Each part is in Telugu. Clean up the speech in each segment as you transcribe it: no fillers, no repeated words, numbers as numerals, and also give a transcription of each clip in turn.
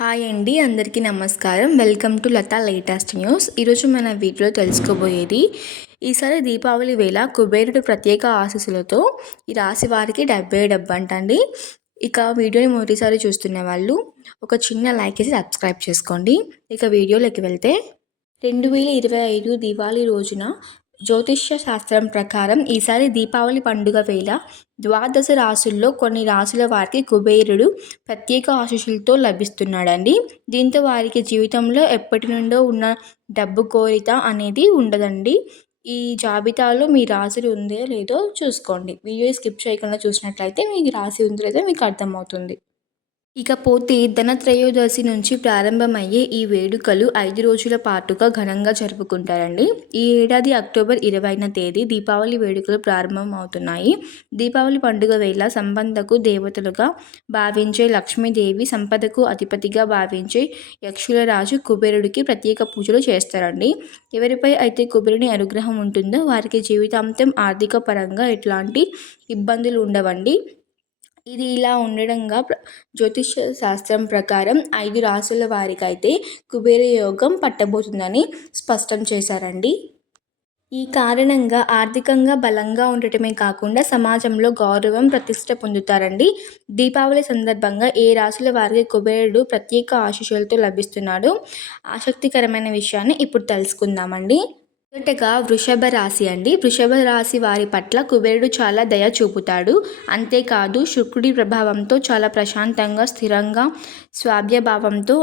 హాయ్ అండి, అందరికీ నమస్కారం. Welcome to Latha latest news. ఈరోజు మన వీడియోలో తెలుసుకోబోయేది, ఈసారి దీపావళి వేళ కుబేరుడు ప్రత్యేక ఆశీస్సులతో ఈ రాశి వారికి 70 అంటండి. ఇక వీడియోని మొదటిసారి చూస్తున్న వాళ్ళు ఒక చిన్న లైక్ చేసి సబ్స్క్రైబ్ చేసుకోండి. ఇక వీడియోలోకి వెళ్తే 2025 దీపావళి రోజున జ్యోతిష్య శాస్త్రం ప్రకారం ఈసారి దీపావళి పండుగ వేళ ద్వాదశ రాశుల్లో కొన్ని రాశుల వారికి కుబేరుడు ప్రత్యేక ఆశీస్సులతో లభిస్తున్నాడండి. దీంతో వారికి జీవితంలో ఎప్పటి నుండో ఉన్న డబ్బు కోరిక అనేది ఉండదండి. ఈ జాబితాలో మీ రాశి ఉందో లేదో చూసుకోండి. వీడియో స్కిప్ చేయకుండా చూసినట్లయితే మీకు రాశి ఉందో లేదో మీకు అర్థమవుతుంది. ఇకపోతే ధనత్రయోదశి నుంచి ప్రారంభమయ్యే ఈ వేడుకలు 5 రోజుల పాటుగా ఘనంగా జరుపుకుంటారండి. ఈ ఏడాది అక్టోబర్ 20వ తేదీ దీపావళి వేడుకలు ప్రారంభమవుతున్నాయి. దీపావళి పండుగ వేళ సంపదకు దేవతలుగా భావించే లక్ష్మీదేవి, సంపదకు అధిపతిగా భావించే యక్షుల రాజు కుబేరుడికి ప్రత్యేక పూజలు చేస్తారండి. ఎవరిపై అయితే కుబేరుని అనుగ్రహం ఉంటుందో వారికి జీవితాంతం ఆర్థిక పరంగా ఎట్లాంటి ఇబ్బందులు ఉండవండి. ఇది ఇలా ఉండడంగా జ్యోతిష శాస్త్రం ప్రకారం 5 రాశుల వారికైతే కుబేర యోగం పట్టబోతుందని స్పష్టం చేశారండి. ఈ కారణంగా ఆర్థికంగా బలంగా ఉండటమే కాకుండా సమాజంలో గౌరవం, ప్రతిష్ట పొందుతారండి. దీపావళి సందర్భంగా ఏ రాశుల వారికి కుబేరుడు ప్రత్యేక ఆశీస్సులతో లభిస్తున్నాడో ఆసక్తికరమైన విషయాన్ని ఇప్పుడు తెలుసుకుందామండి. మొదటగా వృషభ రాశి అండి. వృషభ రాశి వారి పట్ల కుబేరుడు చాలా దయ చూపుతాడు. అంతేకాదు శుక్రుడి ప్రభావంతో చాలా ప్రశాంతంగా, స్థిరంగా, స్వాభ్యభావంతో,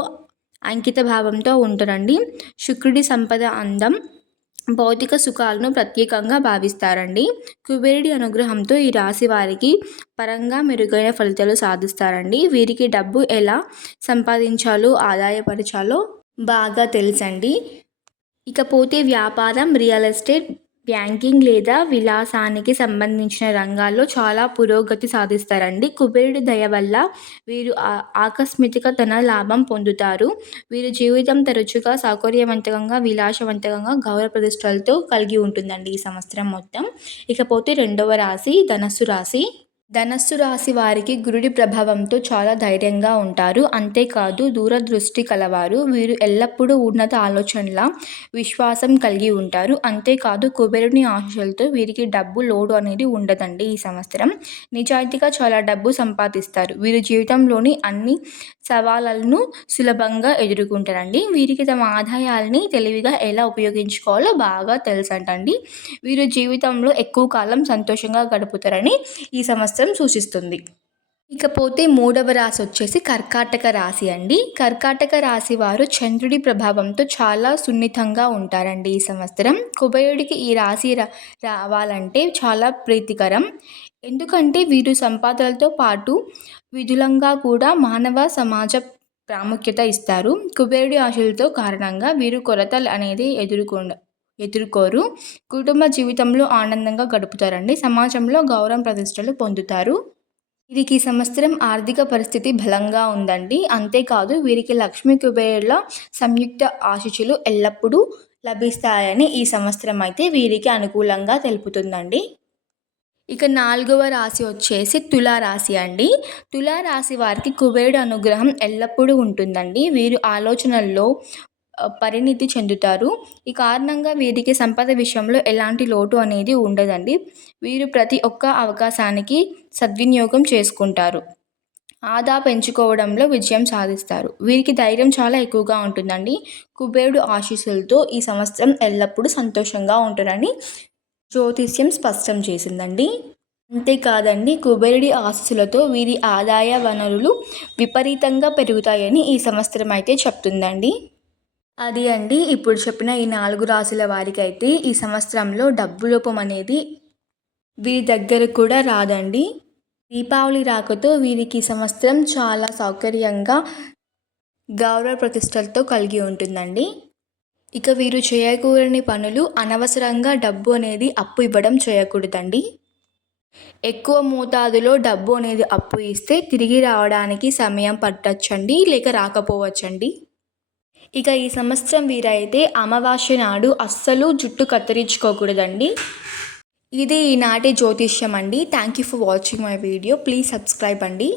అంకిత భావంతో ఉంటారండి. శుక్రుడి సంపద, అందం, భౌతిక సుఖాలను ప్రత్యేకంగా భావిస్తారండి. కుబేరుడి అనుగ్రహంతో ఈ రాశి వారికి పరంగా మెరుగైన ఫలితాలు సాధిస్తారండి. వీరికి డబ్బు ఎలా సంపాదించాలో, ఆదాయపరచాలో బాగా తెలుసండి. ఇకపోతే వ్యాపారం, రియల్ ఎస్టేట్, బ్యాంకింగ్ లేదా విలాసానికి సంబంధించిన రంగాల్లో చాలా పురోగతి సాధిస్తారండి. కుబేరుడి దయ వల్ల వీరు ఆకస్మిక ధన లాభం పొందుతారు. వీరి జీవితం తరచుగా సౌకర్యవంతంగా, విలాసవంతంగా, గౌరవ ప్రతిష్టలతో కలిగి ఉంటుందండి ఈ సంవత్సరం మొత్తం. ఇకపోతే రెండవ రాశి ధనస్సు రాశి. ధనస్సు రాశి వారికి గురుడి ప్రభావంతో చాలా ధైర్యంగా ఉంటారు. అంతేకాదు దూరదృష్టి కలవారు. వీరు ఎల్లప్పుడూ ఉన్నత ఆలోచనల, విశ్వాసం కలిగి ఉంటారు. అంతేకాదు కుబేరుని ఆశీస్సులతో వీరికి డబ్బు లోటు అనేది ఉండదండి ఈ సంవత్సరం. నిజాయితీగా చాలా డబ్బు సంపాదిస్తారు. వీరు జీవితంలోని అన్ని సవాళ్ళను సులభంగా ఎదుర్కొంటారండి. వీరికి తమ ఆదాయాల్ని తెలివిగా ఎలా ఉపయోగించుకోవాలో బాగా తెలుసంటండి. వీరు జీవితంలో ఎక్కువ కాలం సంతోషంగా గడుపుతారని ఈ సంవత్సరం సూచిస్తుంది. ఇకపోతే మూడవ రాశి వచ్చేసి కర్కాటక రాశి అండి. కర్కాటక రాశి వారు చంద్రుడి ప్రభావంతో చాలా సున్నితంగా ఉంటారండి ఈ సంవత్సరం. కుబేరుడికి ఈ రాశి రావాలంటే చాలా ప్రీతికరం. ఎందుకంటే వీరు సంపాదనలతో పాటు విధులంగా కూడా మానవ సమాజ ప్రాముఖ్యత ఇస్తారు. కుబేరుడి ఆశలతో కారణంగా వీరు కొరతలు అనేది ఎదుర్కోరు. కుటుంబ జీవితంలో ఆనందంగా గడుపుతారండి. సమాజంలో గౌరవం, ప్రతిష్టలు పొందుతారు. వీరికి ఈ సంవత్సరం ఆర్థిక పరిస్థితి బలంగా ఉందండి. అంతేకాదు వీరికి లక్ష్మీ కుబేరుల సంయుక్త ఆశీస్సులు ఎల్లప్పుడూ లభిస్తాయని ఈ సంవత్సరం అయితే వీరికి అనుకూలంగా తెలుపుతుందండి. ఇక నాలుగవ రాశి వచ్చేసి తులారాశి అండి. తులారాశి వారికి కుబేరుడు అనుగ్రహం ఎల్లప్పుడూ ఉంటుందండి. వీరు ఆలోచనల్లో పరిణితి చెందుతారు. ఈ కారణంగా వీరికి సంపద విషయంలో ఎలాంటి లోటు అనేది ఉండదండి. వీరు ప్రతి ఒక్క అవకాశానికి సద్వినియోగం చేసుకుంటారు. ఆదా పెంచుకోవడంలో విజయం సాధిస్తారు. వీరికి ధైర్యం చాలా ఎక్కువగా ఉంటుందండి. కుబేరుడు ఆశీస్సులతో ఈ సంవత్సరం ఎల్లప్పుడూ సంతోషంగా ఉంటారని జ్యోతిష్యం స్పష్టం చేసిందండి. అంతేకాదండి కుబేరుడి ఆశీస్సులతో వీరి ఆదాయ వనరులు విపరీతంగా పెరుగుతాయని ఈ సంవత్సరం అయితే చెప్తుందండి. అది అండి ఇప్పుడు చెప్పిన ఈ 4 రాశుల వారికి అయితే ఈ సంవత్సరంలో డబ్బు లోపం అనేది వీరి దగ్గర కూడా రాదండి. దీపావళి రాకతో వీరికి ఈ సంవత్సరం చాలా సౌకర్యంగా, గౌరవ ప్రతిష్టలతో కలిగి ఉంటుందండి. ఇక వీరు చేయకూడని పనులు, అనవసరంగా డబ్బు అనేది అప్పు ఇవ్వడం చేయకూడదండి. ఎక్కువ మోతాదులో డబ్బు అనేది అప్పు ఇస్తే తిరిగి రావడానికి సమయం పట్టొచ్చండి, లేక రాకపోవచ్చండి. ఇక ఈ సంవత్సరం వీరైతే అమావాస్య నాడు అస్సలు జుట్టు కత్తిరించుకోకూడదండి. ఇది ఈనాటి జ్యోతిష్యం అండి. Thank you for watching my video. Please subscribe అండి.